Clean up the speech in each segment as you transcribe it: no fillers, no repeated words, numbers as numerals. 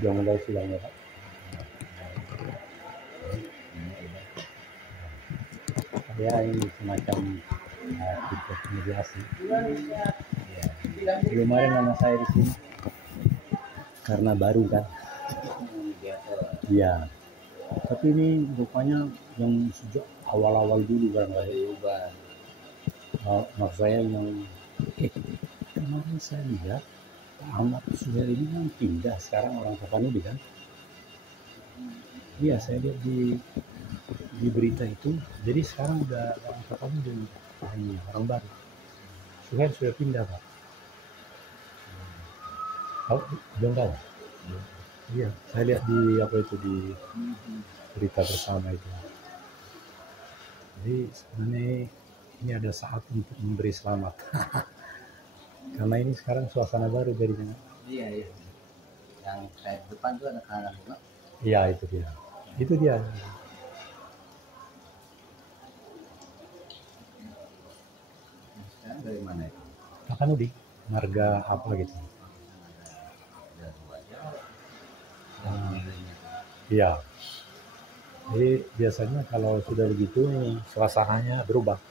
sudah mulai sidangnya Pak. Ya ini semacam tipe mediasi. Kemarin nama saya di sini karena baru kan. Iya. Tapi ini rupanya yang sejak awal-awal dulu kan Pak. Maksud saya yang kemarin saya lihat Ahmad Suher ini kan pindah sekarang orang Tapanuli kan. Iya saya lihat di berita itu. Jadi sekarang udah orang Tapanuli orang baru. Suher sudah pindah Pak. Oh, belum tahu. Iya, saya lihat di berita bersama itu. Jadi sebenarnya ini ada saat untuk memberi selamat. Karena ini sekarang suasana baru jadinya. Iya. Yang kayak depan tuh ada kanan juga. Iya, itu dia. Itu dia. Sekarang dari mana itu? Tapanuli, marga apa gitu. Iya. Jadi biasanya kalau sudah begitu suasananya berubah.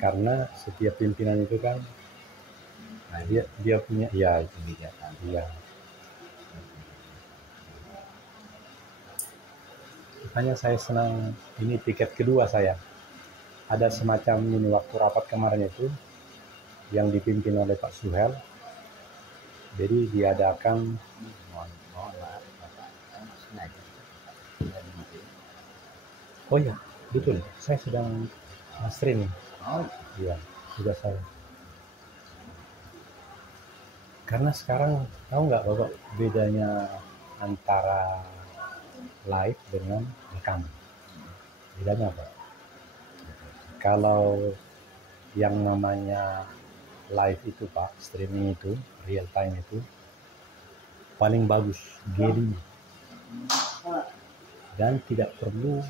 Karena setiap pimpinan itu kan dia punya itu kebijakan. Iya. Makanya saya senang ini tiket kedua saya. Ada semacam ini waktu rapat kemarin itu yang dipimpin oleh Pak Suher. Jadi diadakan oh ya, betul. Saya sedang streaming. Oh iya, sudah saya. Karena sekarang tahu nggak Bapak bedanya antara live dengan rekaman? Bedanya apa? Kalau yang namanya live itu Pak, streaming itu, real time itu paling bagus gain dan tidak perlu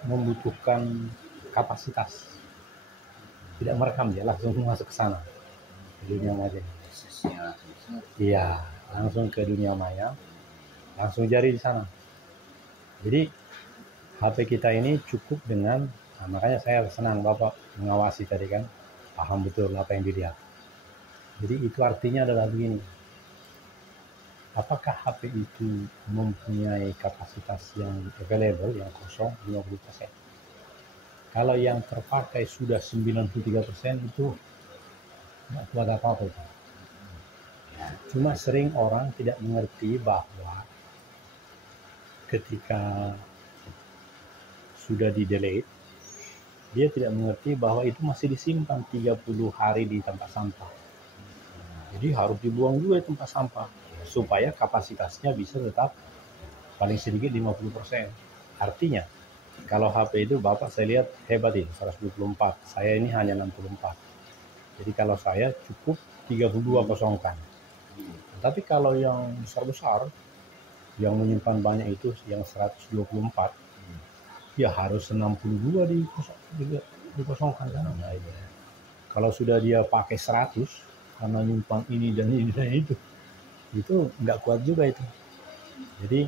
membutuhkan kapasitas. Tidak merekam dia langsung masuk ke sana. Ke dunia maya. Iya, langsung ke dunia maya. Langsung jari di sana. Jadi HP kita ini cukup dengan makanya saya senang Bapak mengawasi tadi kan, paham betul apa yang dilihat. Jadi itu artinya adalah begini. Apakah HP itu mempunyai kapasitas yang available, yang kosong 50%? Kalau yang terpakai sudah 93% itu nggak kuat apa-apa itu. Cuma sering orang tidak mengerti bahwa ketika sudah di-delete, dia tidak mengerti bahwa itu masih disimpan 30 hari di tempat sampah. Jadi harus dibuang juga di tempat sampah supaya kapasitasnya bisa tetap paling sedikit 50%. Artinya kalau HP itu Bapak saya lihat hebat ini 124, saya ini hanya 64. Jadi kalau saya cukup 32 kosongkan. Tapi kalau yang besar-besar yang menyimpan banyak itu yang 124, ya harus 62 dikosongkan kan. Nah, kalau sudah dia pakai 100 karena nyimpan ini dan ini dan itu nggak kuat juga itu. Jadi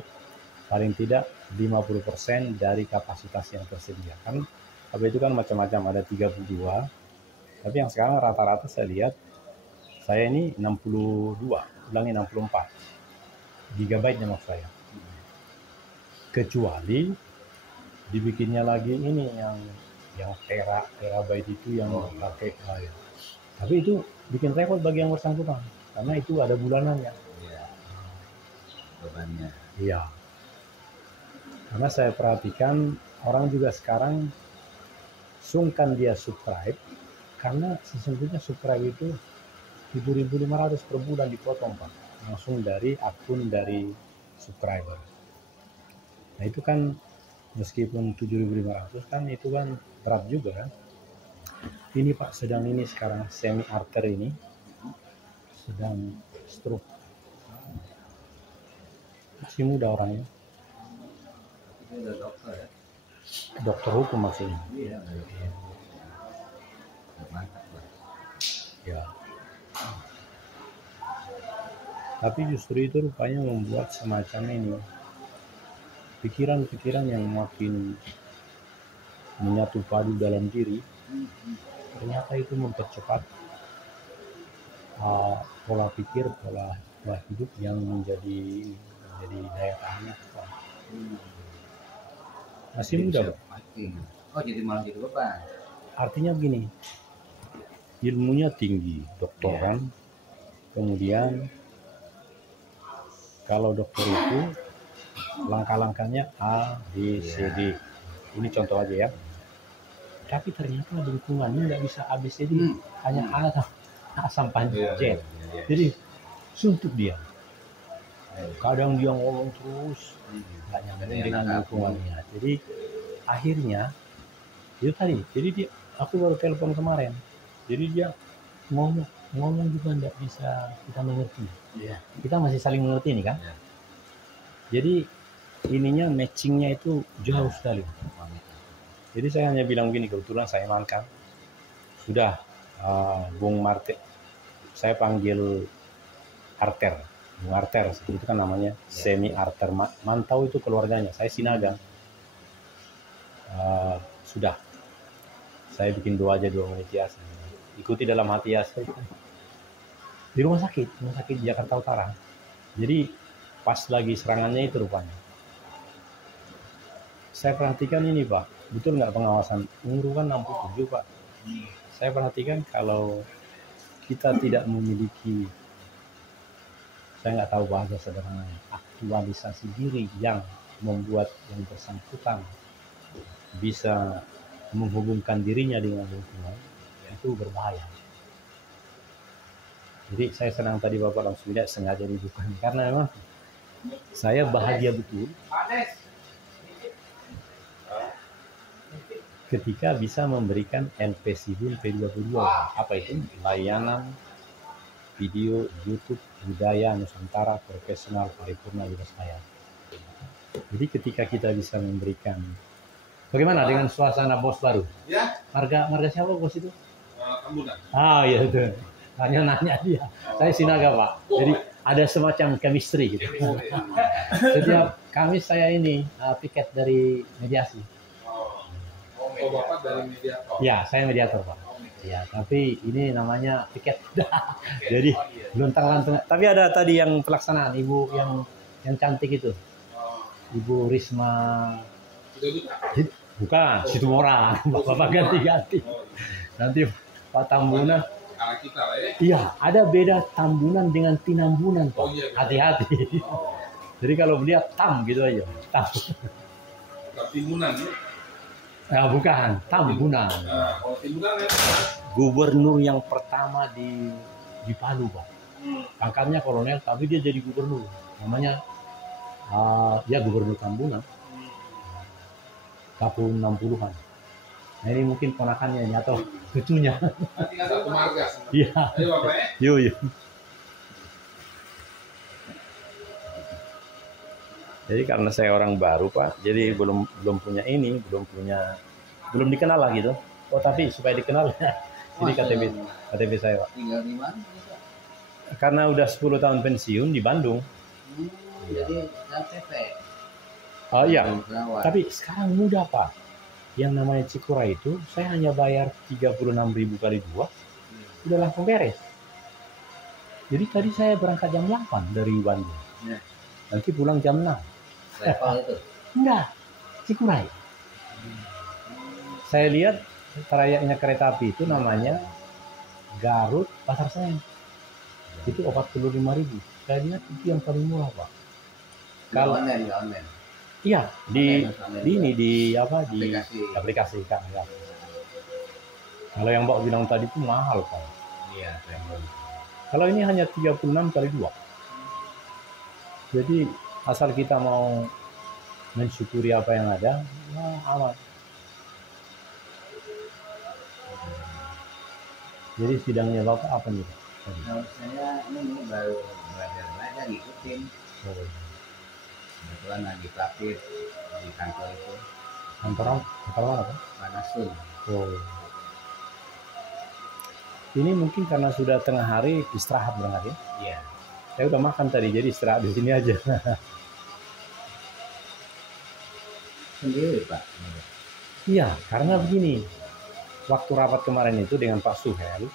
paling tidak 50% dari kapasitas yang tersedia. Kan HP itu kan macam-macam, ada 32. Tapi yang sekarang rata-rata saya lihat saya ini 64 gigabyte maksud saya. Kecuali dibikinnya lagi ini yang terabyte itu yang pakai tapi itu bikin repot bagi yang bersangkutan karena itu ada bulanannya. Bebannya. Iya. Karena saya perhatikan orang juga sekarang sungkan dia subscribe karena sesungguhnya subscribe itu 1.500 per bulan dipotong Pak, langsung dari akun dari subscriber. Nah itu kan meskipun 7.500 kan itu kan berat juga kan. Ini Pak sedang ini sekarang semi arter ini sedang stroke. Masih muda orangnya. Dokter ya? Dokter hukum maksudnya. Iya. Mantap. Ya. Tapi justru itu rupanya membuat semacam ini pikiran-pikiran yang makin menyatu padu dalam diri, ternyata itu mempercepat pola pikir, pola hidup yang menjadi daya tahannya. Masih muda, Pak. Oh, jadi malah jadi beban. Artinya begini, ilmunya tinggi, doktoran, kemudian kalau dokter itu langkah-langkahnya A, B, C, D. Ini contoh aja ya. Tapi ternyata lingkungannya nggak bisa A, B, C, D. Hanya A sampai Z. Jadi suntuk dia. Kadang dia ngomong terus, nggak nyambung dengan lingkungannya. Jadi akhirnya itu tadi. Jadi aku baru telepon kemarin. Jadi dia ngomong juga nggak bisa kita mengerti. Kita masih saling mengerti nih kan. Jadi ininya matchingnya itu jauh sekali. Jadi saya hanya bilang begini, kebetulan saya mangkang. Sudah Bung Marte, saya panggil Arter, Bung Arter, itu kan namanya Semi Arter. Mantau itu keluarganya, saya Sinaga. Sudah, saya bikin doa aja 2 menit ya. Ikuti dalam hati ya. Di rumah sakit Jakarta Utara. Jadi pas lagi serangannya itu rupanya. Saya perhatikan ini Pak, betul nggak pengawasan? Umur kan 67 Pak. Saya perhatikan kalau kita tidak memiliki, saya nggak tahu bahasa sederhananya, aktualisasi diri yang membuat yang bersangkutan bisa menghubungkan dirinya dengan lingkungan, itu berbahaya. Jadi saya senang tadi Bapak langsung lihat sengaja dibuka, karena memang saya bahagia betul ketika bisa memberikan NP Sibun P22. Apa itu? Layanan video YouTube budaya Nusantara profesional paripurna bebas bayar. Jadi ketika kita bisa memberikan, bagaimana dengan suasana bos baru? Ya. Marga siapa bos itu? Tambunan. Iya itu. Nanya dia. Saya Sinaga Pak. Jadi ada semacam chemistry gitu. Setiap Kamis saya ini piket dari mediasi. Oh, Bapak dari mediator? Ya, saya mediator Pak. Ya, tapi ini namanya piket. Jadi luntang-lantung. Tapi ada tadi yang pelaksanaan, ibu yang cantik itu. Ibu Risma. Bukan, situ orang. Bapak ganti-ganti. Nanti Pak Tambunan. Kita lah ya. Iya, ada beda Tambunan dengan Tinambunan. Oh, iya, hati-hati. Jadi kalau melihat tam gitu aja. Tam. Timbunan ya? Ya, bukan, Tambunan. Kalau Timbunan ya? Gubernur yang pertama di Palu, Pak. Pangkatnya kolonel, tapi dia jadi gubernur. Namanya ya Gubernur Tambunan. Tahun 60-an. Nah ini mungkin ponakannya ini atau cucunya. Satu marga. Iya. Ayo Bapak ya. Yo. Jadi karena saya orang baru Pak, jadi belum punya ini, belum dikenal lah gitu. Oh tapi supaya dikenal ya. Ini KTP saya Pak. Tinggal di mana? Karena udah 10 tahun pensiun di Bandung. Jadi KTP. Oh iya. Tapi sekarang mudah Pak. Yang namanya Cikura itu saya hanya bayar 36.000 kali 2, udah langsung beres. Jadi tadi saya berangkat jam 8 dari Bandung. Nanti pulang jam 6. Itu? Enggak, Cikuray. Saya lihat trayeknya kereta api itu namanya Garut Pasar Senen. Itu 45.000. Saya lihat itu yang paling murah Pak. Kalau online. Iya, di aplikasi Kak. Ya. Kalau yang Mbak bilang tadi itu mahal Pak. Iya, kalau ini hanya 36 kali 2. Jadi asal kita mau mensyukuri apa yang ada, aman. Jadi sidangnya Bapak apa nih? Kalau saya ini baru belajar ngikutin. Kebetulan lagi praktik di kantor itu. Kantor mana Pak? Panasun. Oh. Ini mungkin karena sudah tengah hari istirahat berangkat ya? Iya. Saya udah makan tadi, jadi istirahat di sini aja. Sendiri Pak. Iya, karena begini. Waktu rapat kemarin itu dengan Pak Suhel,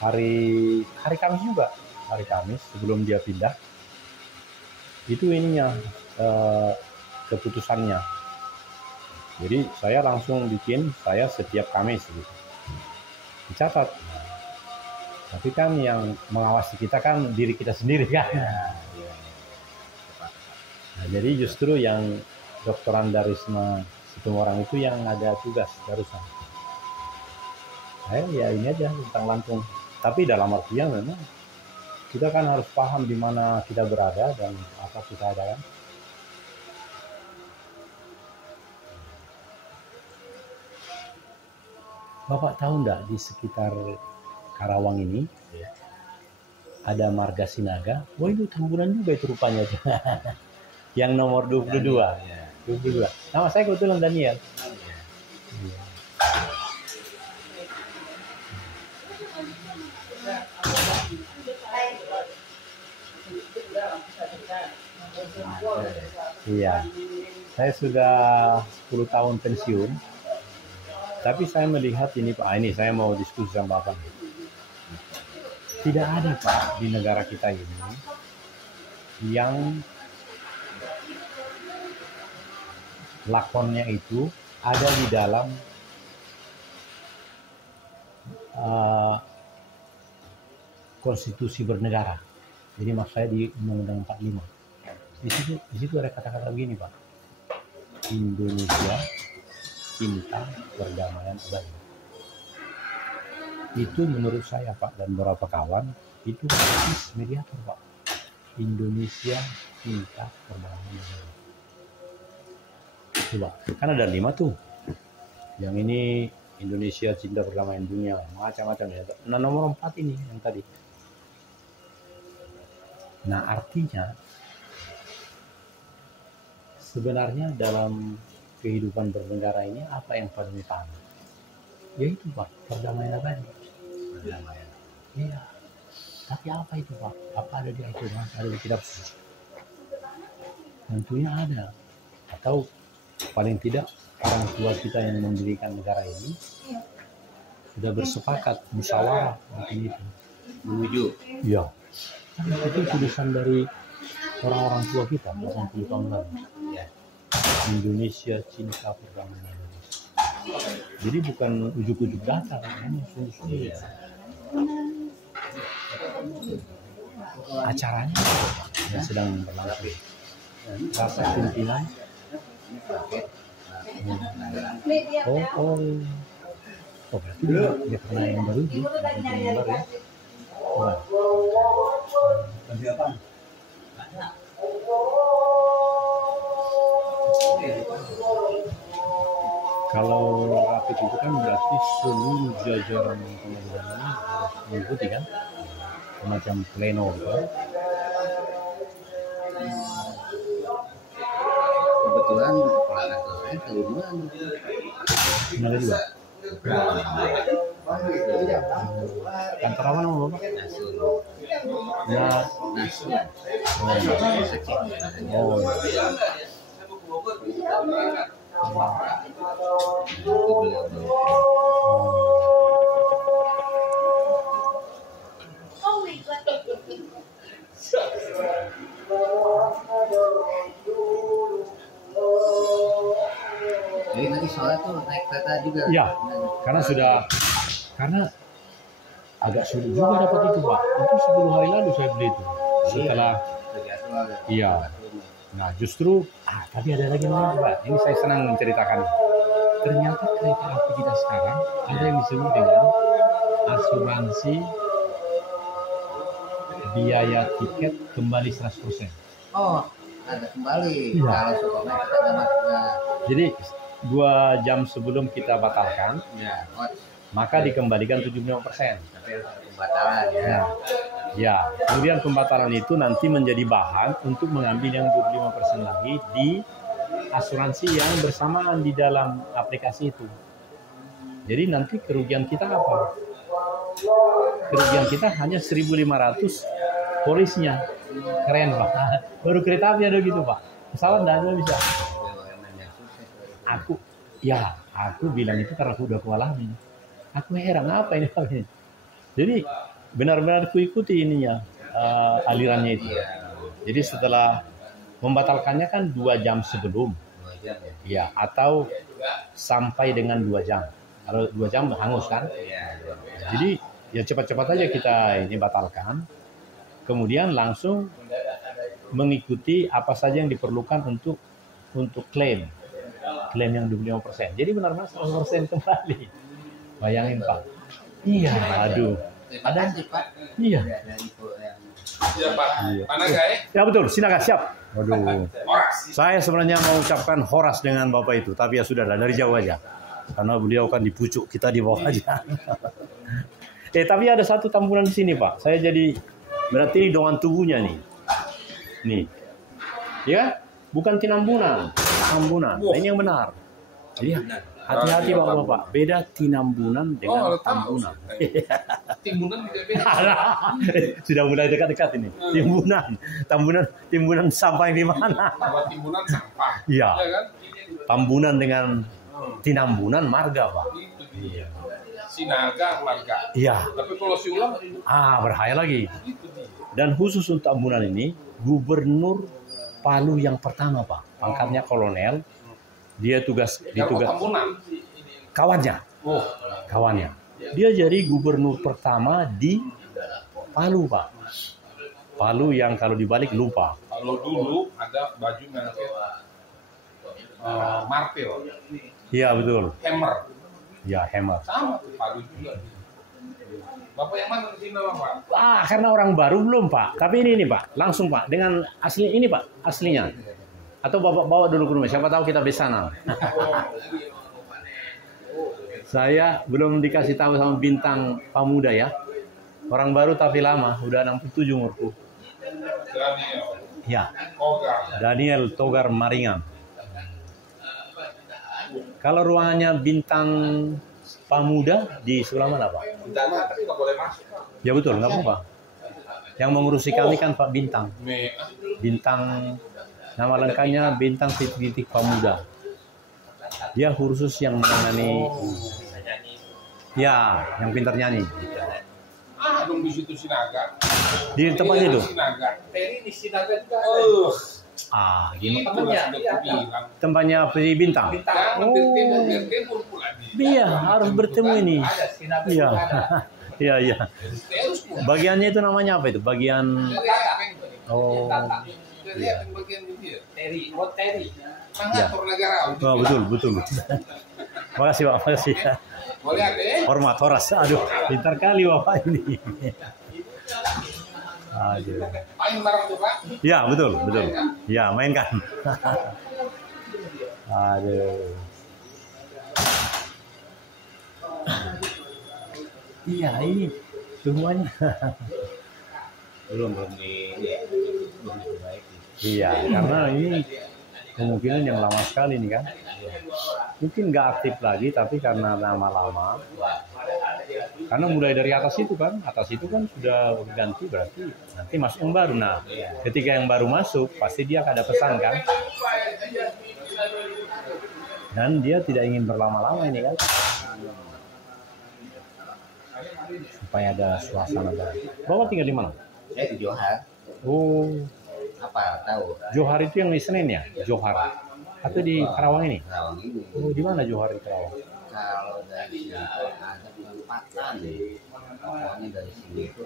hari Kamis juga, hari Kamis sebelum dia pindah, itu ininya keputusannya. Jadi saya langsung bikin, saya setiap Kamis gitu. Dicatat. Tapi kan yang mengawasi kita kan diri kita sendiri kan. Nah, jadi justru yang Dr. Andarisma Situmorang itu yang ada tugas barusan. Ya ini aja tentang Lampung. Tapi dalam artian memang kita kan harus paham di mana kita berada dan apa kita ada kan. Bapak tahu enggak di sekitar Karawang ini ada Marga Sinaga? Oh itu Tambunan juga itu rupanya. Yang nomor 22. 22. Nama saya kebetulan Daniel. Iya, saya sudah 10 tahun pensiun, tapi saya melihat ini Pak, ini saya mau diskusi sama Bapak. Tidak ada Pak di negara kita ini yang lakonnya itu ada di dalam konstitusi bernegara. Jadi maksud saya di Undang-Undang 45. Di situ ada kata-kata begini Pak. Indonesia cinta perdamaian abadi. Itu menurut saya Pak dan beberapa kawan itu persis mediator Pak. Indonesia cinta perdamaian abadi. Coba, kan ada 5 tuh. Yang ini Indonesia cinta perdamaian dunia, macam-macam ya. Nah nomor 4 ini yang tadi. Nah artinya sebenarnya dalam kehidupan bernegara ini apa yang paling utama? Yaitu Pak, perdamaian abadi. Perdamaian. Iya. Tapi apa itu Pak? Apa ada di Al-Quran? Ada di kitab suci? Tentunya ada. Atau paling tidak orang tua kita yang mendirikan negara ini sudah bersepakat musyawarah mungkin itu. Menuju. Iya. Itu tulisan dari orang-orang tua kita 80 tahun lalu. Ya. Indonesia cinta perdamaian. Jadi bukan ujuk-ujuk data, ini sungguh-sungguh. Acaranya yang sedang berlangsung. Rasa pimpinan. Oh berarti dia pernah yang baru di nomor ya. Kalau rapid itu kan berarti seluruh jajaran pengadilan ini harus mengikuti kan, semacam pleno gitu. Kebetulan kepala kantor saya keluar. Mana juga? Kantor apa nama Bapak? Oh. Jadi tadi soalnya tuh naik kereta juga. Iya, karena agak sulit juga dapat itu Pak. Itu 10 hari lalu saya beli itu. Setelah iya. Nah justru tadi ada lagi namanya Pak. Ini saya senang menceritakan. Ternyata kereta api kita sekarang ada yang disebut dengan asuransi biaya tiket kembali 100%. Oh, ada kembali. Iya. Kalau supaya kita nggak masuk. Jadi 2 jam sebelum kita batalkan, Ya, maka dikembalikan 75%. tapi pembatalan ya. Ya, kemudian pembatalan itu nanti menjadi bahan untuk mengambil yang 25% lagi di asuransi yang bersamaan di dalam aplikasi itu. Jadi nanti kerugian kita apa? Kerugian kita hanya 1.500 polisinya. Keren Pak. Baru kereta api ada gitu Pak. Pesawat nggak ada bisa. BUMN yang sukses. Aku bilang itu karena aku udah kualami. Aku heran apa ini Pak. Jadi benar-benar kuikuti ininya alirannya itu. Jadi setelah membatalkannya kan 2 jam sebelum. 2 jam ya. Ya, atau sampai dengan 2 jam. Kalau 2 jam hangus kan? Iya. Jadi ya cepat-cepat aja kita ini batalkan. Kemudian langsung mengikuti apa saja yang diperlukan untuk klaim yang 25%. Jadi benar-benar 100% kembali. Bayangin Pak. Iya, aduh. Ada sih Pak. Iya. Ada info yang Iya Pak. Iya. Mana guys? Ya betul, silakan siap. Waduh. Horas. Saya sebenarnya mau ucapkan horas dengan Bapak itu, tapi ya sudah dari jauh aja. Karena beliau kan di pucuk, kita di bawah aja. Tapi ada satu tamburan di sini Pak. Saya jadi berarti dengan tubuhnya nih. Nih. Ya, bukan tinambunan, tambunan. Nah, ini yang benar. Jadi hati-hati Bapak-bapak. Beda tinambunan dengan tambunan. Timbunan tidak beda. Sudah mulai dekat-dekat ini. Timbunan sampah yang di mana? Kalau timbunan sampah. Iya. Ya kan? Tambunan dengan tinambunan marga Pak. Itu dia. Sinaga marga. Iya. Tapi kalau si ulang Berbahaya lagi. itu dia. Dan khusus untuk tambunan ini, Gubernur Palu yang pertama Pak, pangkatnya kolonel, dia Kalau tambunan. kawannya, dia jadi gubernur pertama di Palu Pak. Palu yang kalau dibalik lupa. Kalau dulu ada baju mereknya Martil, Iya betul. Hammer, Ya Hammer. sama Palu juga. Bapak yang mana di sini Bapak? Karena orang baru belum Pak. Tapi ini Pak, langsung Pak dengan asli ini Pak, aslinya. Atau Bapak bawa dulu ke rumah, siapa tahu kita besanan. Saya belum dikasih tahu sama bintang Pamuda ya. Orang baru tapi lama, udah 67 umurku. Daniel, Ya, Ogar, Daniel Togar Maringan. Kalau ruangannya bintang Pamuda di sebelah mana Pak? Dana tapi nggak boleh masuk Pak. Ya betul, nggak apa-apa. Yang mengurusi kami kan Pak Bintang. Bintang, nama lengkapnya Bintang Titik Pamuda. Dia khusus yang menangani, ya, yang pintar nyanyi. Dong di situ Sinaga. Di tempatnya itu. Sinaga. Teri di Sinaga juga. Gimana? Temennya, bilang. Tempatnya si Bintang. Jangan bertemu pula dia. Iya, harus bertemu ini. Ada Sinaga. Iya. Ada. Iya, iya. Terus pula. Bagiannya itu namanya apa itu? Bagian Oh. Tata. Lihat bagian dia. Teri. Oh Teri. Mengatur negara. betul. Makasih Pak, makasih. Boleh ada Hormat, horas. Aduh, pintar kali Bapak ini. Aduh. Main bareng tuh Pak. Ya, betul. Ya, mainkan. Aduh. Iya, ini semuanya. belum diperbaiki. Iya, karena ini kemungkinan yang lama sekali nih kan. Mungkin nggak aktif lagi, tapi karena lama-lama. Karena mulai dari atas itu kan sudah ganti, berarti nanti masuk yang baru. Nah, ketika yang baru masuk, pasti dia akan ada pesan kan. Dan dia tidak ingin berlama-lama ini kan. Supaya ada suasana baru. Bapak tinggal di mana? Saya di Johar. Oh, Apa tahu? Johar itu yang di Senen ya? Johar. Atau di Karawang ini? Karawang ini. Oh, di mana Johar di Karawang? Kalau dari sini ada perempatan. Pokoknya dari sini itu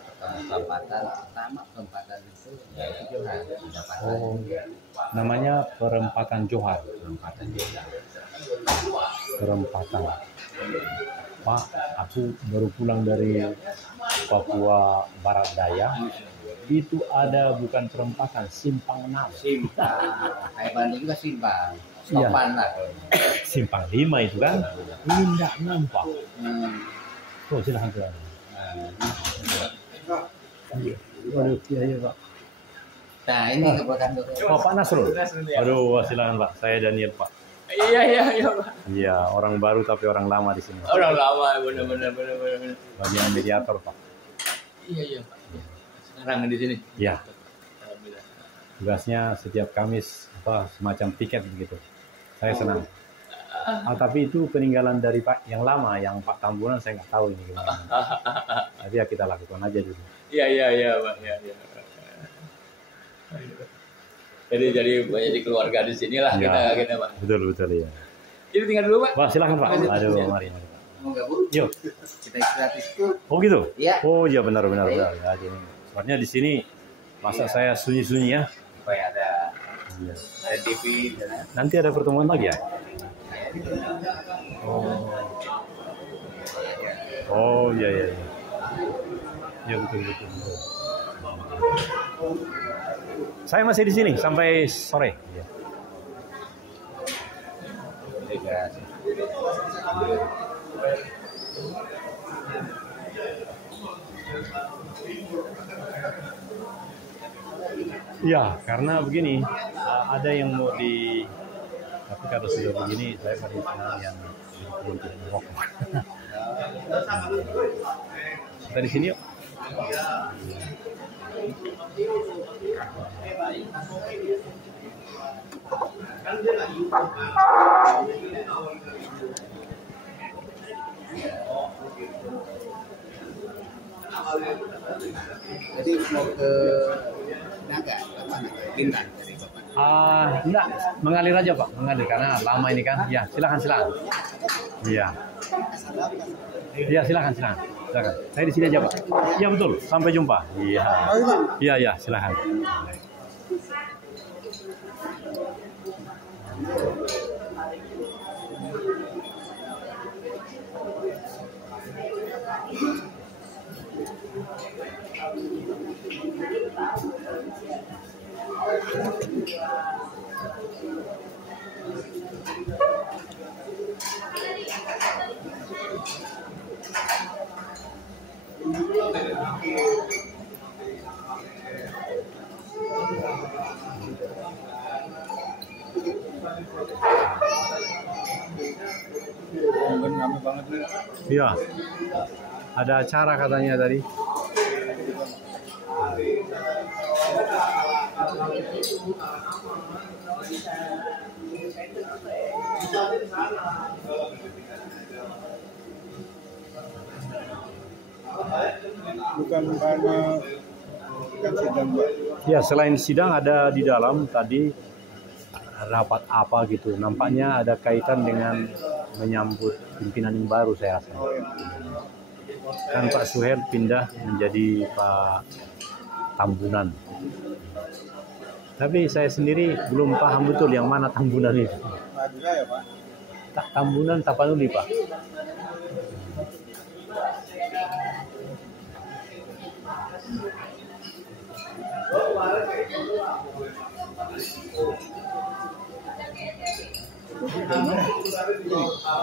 perempatan itu ya itu Johar. Oh, namanya perempatan Johar. Perempatan Johar. Perempatan. Pak, aku baru pulang dari Papua Barat Daya. Itu ada bukan perempatan, simpang 6. Simpang. Kayak Bandung juga simpang. Stopan lah. Simpang 5 itu kan. Ini enggak 6, Pak. Oh, silahkan. Waduh, iya Pak. Nah, ini kebutuhan Oh, Pak Nasrul. Aduh, silakan Pak. Saya Daniel, Pak. Iya Pak. Iya, orang baru tapi orang lama di sini. Orang lama benar. Bagian mediator, Pak. Iya Pak. Senang di sini. Ya, Alhamdulillah. tugasnya setiap Kamis semacam piket begitu. Saya senang. Tapi itu peninggalan dari Pak yang lama, yang Pak Tambunan saya nggak tahu ini gimana. Tapi ya kita lakukan aja dulu. Iya, Pak. Iya. Jadi banyak di keluarga di sini lah Ya. kita Pak. Betul ya. Jadi tinggal dulu Pak. Wah, silakan Pak. Aduh, mari. Mau gabung? Yuk. Kita istirahat itu. Oh gitu? Iya. Oh iya benar. Ya, jadi, soalnya di sini masa saya sunyi-sunyi ya. Supaya ada Iya. TV dan Nanti ada pertemuan lagi ya? Oh iya. Ya betul. Saya masih di sini sampai sore. Ya. Iya, karena begini, ada yang mau tapi kalau sudah begini, saya paling senang yang untuk merokok. Kita di sini yuk. jadi mau ke Naga, Bintan dari Bapak. Enggak, mengalir aja Pak, mengalir karena lama ini kan. Ya, silakan. Iya. Iya, silakan. Saya di sini aja Pak. Iya betul, sampai jumpa. Iya, silakan. Ramai banget nih. Iya. Ada acara katanya tadi. Bukan karena kan sidang Pak. Ya, selain sidang ada di dalam tadi rapat apa gitu. Nampaknya ada kaitan dengan menyambut pimpinan yang baru saya rasa. Kan Pak Suher pindah menjadi Pak Tambunan. Tapi saya sendiri belum paham betul yang mana Tambunan itu. Madura ya Pak? Tambunan Tapanuli Pak.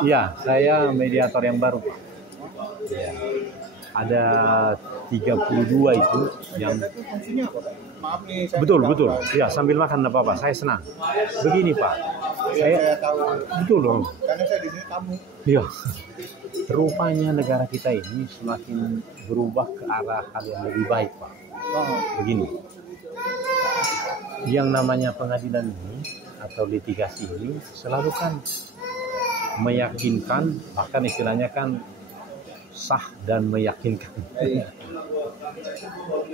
Iya, saya mediator yang baru Pak. Ya. Ada 32 itu yang Fungsinya apa Pak? Maaf nih, saya betul. Ya, sambil makan apa Pak. Saya senang. Begini Pak. Saya tahu. Betul loh. Karena saya di sini tamu. Iya. Rupanya negara kita ini semakin berubah ke arah hal yang lebih baik Pak. Begini. Yang namanya pengadilan ini atau litigasi ini selalu kan meyakinkan, bahkan istilahnya kan sah dan meyakinkan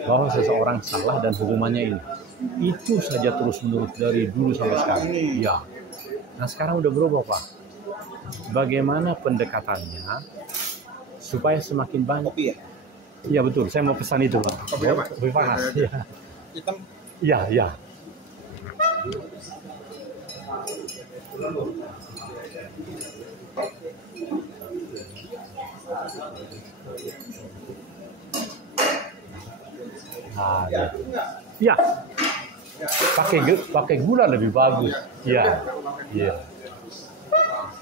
bahwa seseorang salah dan hukumannya ini. Itu saja terus menerus dari dulu sampai sekarang. Ya. Nah sekarang udah berubah Pak. Bagaimana pendekatannya supaya semakin banyak? Kopi ya? Iya betul. Saya mau pesan itu Pak. Kopi apa? Kopi panas. Iya. Hitam. Iya. Nah, ya. Pakai gula lebih bagus. Iya.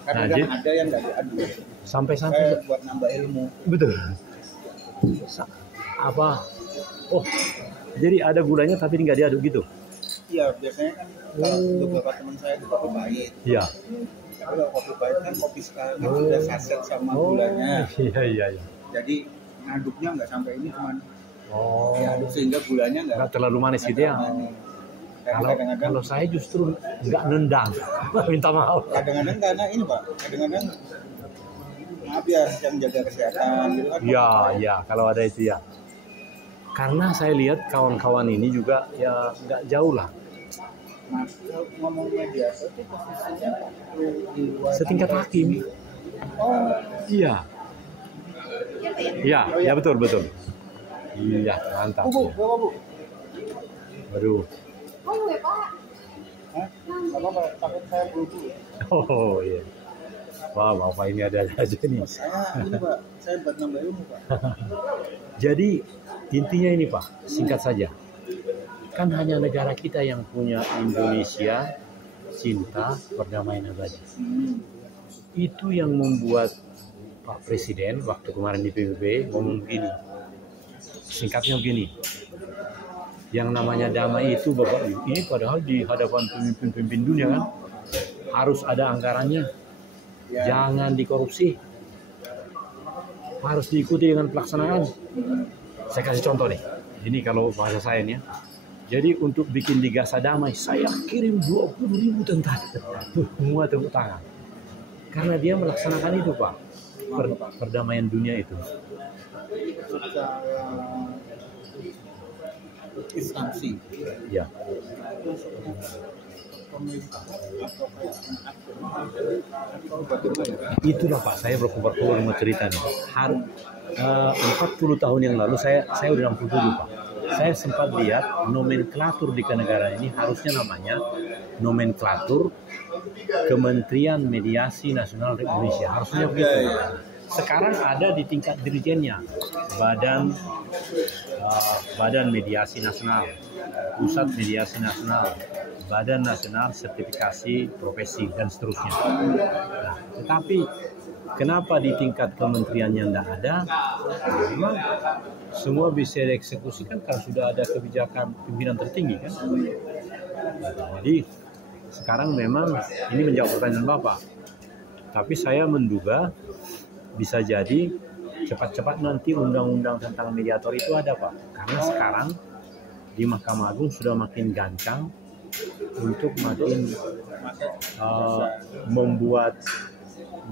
Karena Nah, ada yang nggak diaduk. Sampai Saya buat nambah ilmu. betul. Oh, jadi ada gulanya tapi nggak diaduk gitu. Iya, biasanya kan kalau beberapa teman saya itu kopi pahit. Iya. Kalau kopi pahit kan kopi sekarang kan sudah saset sama gulanya. Iya. Jadi ngaduknya nggak sampai ini, cuman Oh, diaduk sehingga gulanya nggak terlalu manis gitu ya. Kalau saya justru nggak nendang, minta maaf. Kadang-kadang karena ini Pak, kadang-kadang maaf ya yang jaga kesehatan gitu kan. Ya, kalau ada itu ya. Karena saya lihat kawan-kawan ini juga ya nggak jauh lah. Mas, ngomong media itu posisinya di luar Setingkat hakim. Oh, Iya. Iya, betul. Iya, mantap. Bu, Bu. Waduh. Hah? Nggak apa-apa, takut saya buru-buru. Oh iya. Wah, Bapak ini ada aja nih. Saya ini Pak, saya buat nambah ilmu Pak. Jadi intinya ini Pak, singkat saja. Kan hanya negara kita yang punya Indonesia cinta perdamaian abadi. Itu yang membuat Pak Presiden waktu kemarin di PBB ngomong begini. Singkatnya begini. Yang namanya damai itu Bapak ini padahal di hadapan pemimpin-pemimpin dunia kan harus ada anggarannya. Jangan dikorupsi. Harus diikuti dengan pelaksanaan. Saya kasih contoh nih. Ini kalau bahasa saya nih ya. Jadi untuk bikin di Gaza damai, saya kirim 20.000 tentara. Semua tepuk tangan. Karena dia melaksanakan itu Pak. Perdamaian dunia itu. Instansi. Ya. Itulah Pak, saya berkubar-kubar mau cerita nih. 40 tahun yang lalu saya udah 67 Pak. Saya sempat lihat nomenklatur di kenegaraan ini harusnya namanya nomenklatur Kementerian Mediasi Nasional Republik Indonesia. Harusnya begitu. Sekarang ada di tingkat dirjennya, Badan Mediasi Nasional, Pusat Mediasi Nasional, Badan Nasional Sertifikasi Profesi dan seterusnya. Nah, tetapi kenapa di tingkat kementeriannya tidak ada? Memang semua bisa dieksekusikan kalau sudah ada kebijakan pimpinan tertinggi kan. Jadi sekarang memang ini menjawab pertanyaan Bapak. Tapi saya menduga bisa jadi cepat-cepat nanti undang-undang tentang mediator itu ada Pak. Karena sekarang di Mahkamah Agung sudah makin gancang untuk makin membuat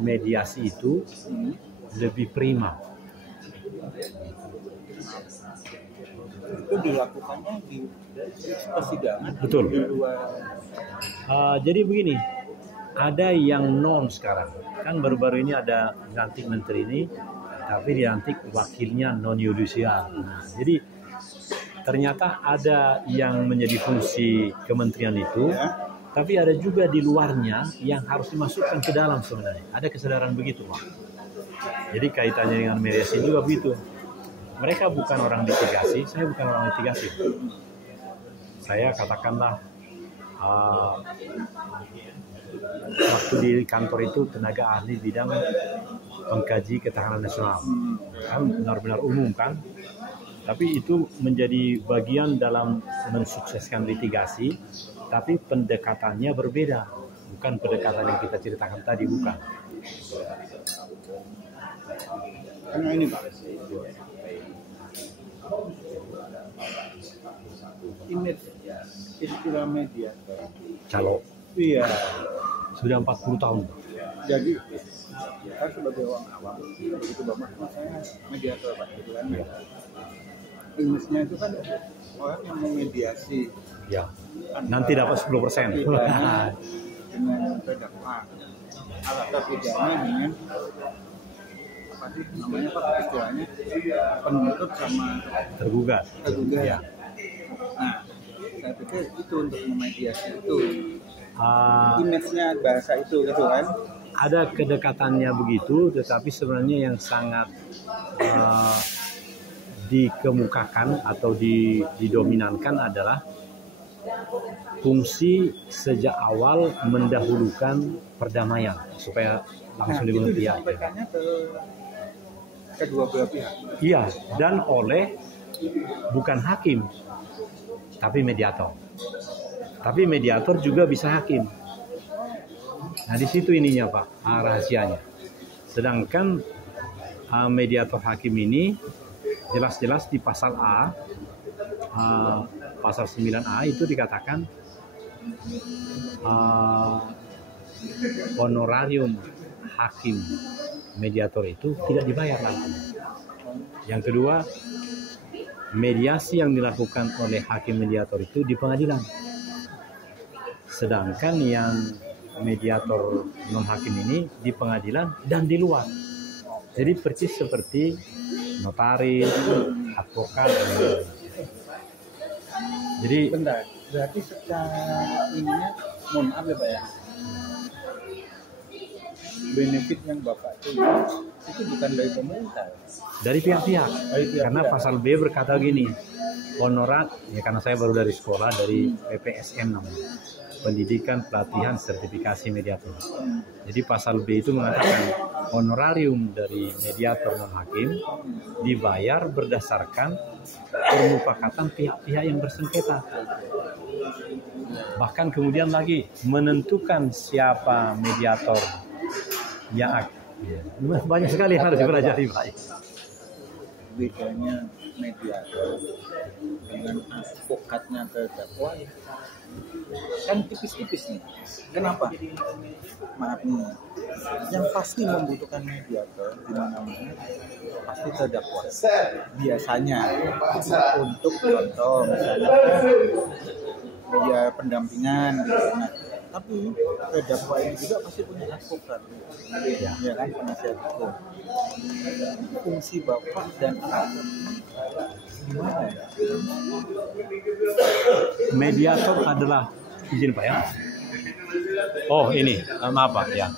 mediasi itu lebih prima. Itu dilakukannya di persidangan. Betul. Di luar. Jadi begini, ada yang non sekarang. Kan baru-baru ini ada dilantik menteri ini, tapi dilantik wakilnya non yudisial. Nah, jadi ternyata ada yang menjadi fungsi kementerian itu, tapi ada juga di luarnya yang harus dimasukkan ke dalam sebenarnya. Ada kesadaran begitu, Pak. Jadi kaitannya dengan mediasi juga begitu. Mereka bukan orang litigasi, saya bukan orang litigasi. Saya katakanlah waktu di kantor itu tenaga ahli bidang pengkaji ketahanan nasional. Kan benar-benar umum kan. Tapi itu menjadi bagian dalam mensukseskan litigasi, tapi pendekatannya berbeda. Bukan pendekatan yang kita ceritakan tadi, bukan. Karena ini Pak, image istilah media. Calo. Iya. Sudah 40 tahun. Jadi kan sebagai orang awam, begitu Bapak sama saya mediator Pak, gitu kan. Ya. Image-nya itu kan orang yang memediasi. Ya. Nanti dapat 10%. Dengan terdakwa, atau pidana dengan apa sih namanya Pak istilahnya penuntut sama Tergugat. Ya. Nah, saya pikir itu untuk memediasi itu image-nya bahasa itu gitu kan. Ada kedekatannya begitu, tetapi sebenarnya yang sangat dikemukakan atau didominankan adalah fungsi sejak awal mendahulukan perdamaian supaya langsung dimengerti. Itu disampaikannya ke kedua belah pihak. Iya, dan oleh bukan hakim, tapi mediator. Tapi mediator juga bisa hakim. Nah di situ ininya Pak, rahasianya. Sedangkan mediator hakim ini jelas-jelas di pasal A, pasal 9A itu dikatakan honorarium hakim mediator itu tidak dibayar langsung. Yang kedua, mediasi yang dilakukan oleh hakim mediator itu di pengadilan. Sedangkan yang mediator non hakim ini di pengadilan dan di luar. Jadi persis seperti notaris, advokat. Jadi Bentar, berarti secara ininya, mohon maaf ya Pak ya, benefit yang Bapak itu bukan dari pemerintah, dari pihak-pihak. Karena pihak. pasal B berkata gini, honorar, ya karena saya baru dari sekolah, dari PPSM namanya, pendidikan, pelatihan, sertifikasi mediator. Jadi pasal B itu mengatakan honorarium dari mediator non hakim dibayar berdasarkan permufakatan pihak-pihak yang bersengketa. Bahkan kemudian lagi menentukan siapa mediator yang banyak sekali yang harus dipelajari, Pak. Bedanya mediator dengan advokatnya terdakwa kan tipis-tipis nih. Kenapa? Maaf nih, yang pasti membutuhkan mediator di mana-mana pasti terdakwa. Biasanya untuk contoh misalnya media pendampingan gitu. Nah, tapi terdakwa ini juga pasti punya advokat, ya kan, penasihat hukum. Fungsi Bapak dan advokat gimana ya? Mediator adalah, izin Pak ya. Oh ini, maaf Pak ya.